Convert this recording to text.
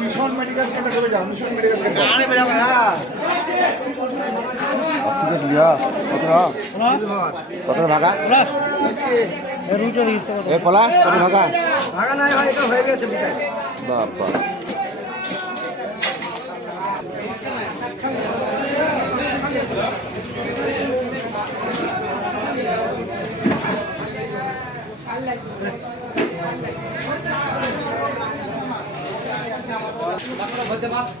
mission medical centre চলে যাও mission medical centre আরে বেড়া বেড়া কত ভাগা এ পলা কত ভাগা ভাগা নাই ভাই এটা হয়ে গেছে বাবা কাঠি